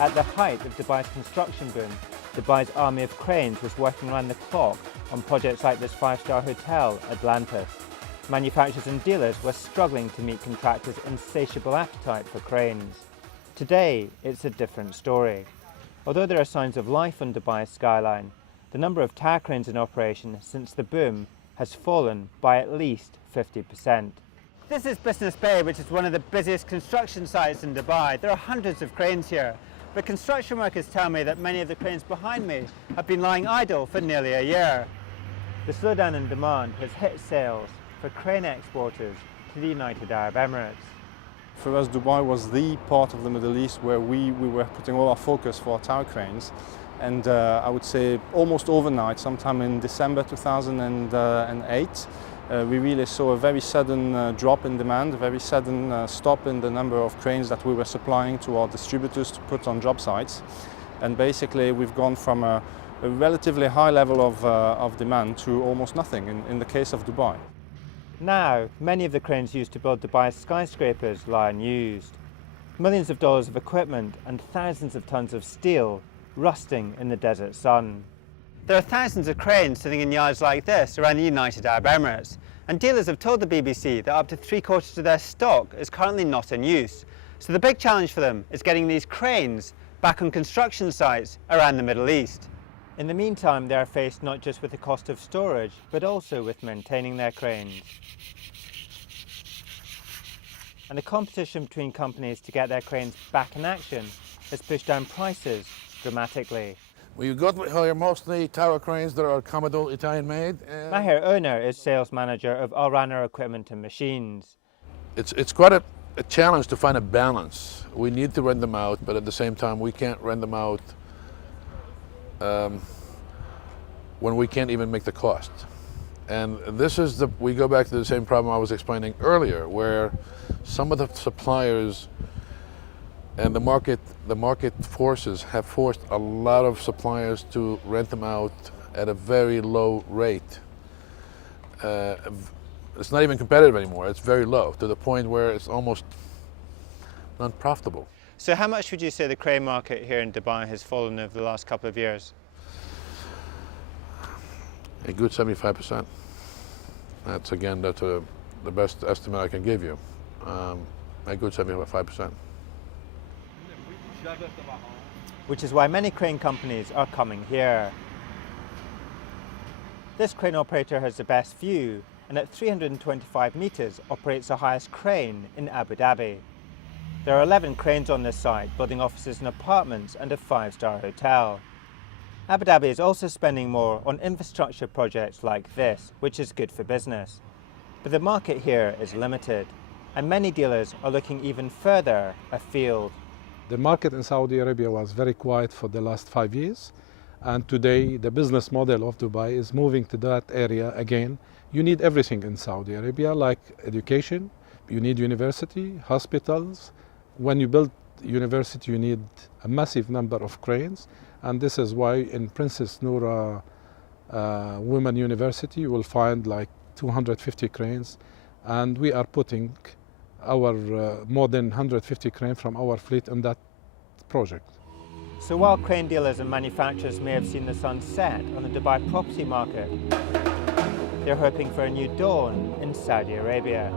At the height of Dubai's construction boom, Dubai's army of cranes was working around the clock on projects like this five-star hotel, Atlantis. Manufacturers and dealers were struggling to meet contractors' insatiable appetite for cranes. Today, it's a different story. Although there are signs of life on Dubai's skyline, the number of tower cranes in operation since the boom has fallen by at least 50%. This is Business Bay, which is one of the busiest construction sites in Dubai. There are hundreds of cranes here, but construction workers tell me that many of the cranes behind me have been lying idle for nearly a year. The slowdown in demand has hit sales for crane exporters to the United Arab Emirates. For us, Dubai was the part of the Middle East where we were putting all our focus for our tower cranes. And I would say almost overnight, sometime in December 2008, we really saw a very sudden drop in demand, a very sudden stop in the number of cranes that we were supplying to our distributors to put on job sites. And basically we've gone from a relatively high level of demand to almost nothing in the case of Dubai. Now, many of the cranes used to build Dubai's skyscrapers lie unused. Millions of dollars of equipment and thousands of tons of steel rusting in the desert sun. There are thousands of cranes sitting in yards like this around the United Arab Emirates, and dealers have told the BBC that up to 3/4 of their stock is currently not in use. So the big challenge for them is getting these cranes back on construction sites around the Middle East. In the meantime, they are faced not just with the cost of storage, but also with maintaining their cranes. And the competition between companies to get their cranes back in action has pushed down prices dramatically. We got here mostly tower cranes that are Commodore Italian made. Maher Owner is sales manager of Al Rana Equipment and Machines. It's quite a challenge to find a balance. We need to rent them out, but at the same time we can't rent them out when we can't even make the cost. And we go back to the same problem I was explaining earlier, where some of the suppliers and the market forces have forced a lot of suppliers to rent them out at a very low rate. It's not even competitive anymore. It's very low, to the point where it's almost non-profitable. So how much would you say the crane market here in Dubai has fallen over the last couple of years? A good 75%. That's the best estimate I can give you. A good 75%. Which is why many crane companies are coming here. This crane operator has the best view, and at 325 meters operates the highest crane in Abu Dhabi. There are 11 cranes on this site, building offices and apartments and a five-star hotel. Abu Dhabi is also spending more on infrastructure projects like this, which is good for business. But the market here is limited, and many dealers are looking even further afield. The market in Saudi Arabia was very quiet for the last 5 years, and today the business model of Dubai is moving to that area again. You need everything in Saudi Arabia, like education, you need university, hospitals. When you build university, you need a massive number of cranes, and this is why in Princess Noura Women University you will find like 250 cranes, and we are putting our more than 150 cranes from our fleet in that project. So while crane dealers and manufacturers may have seen the sun set on the Dubai property market, they're hoping for a new dawn in Saudi Arabia.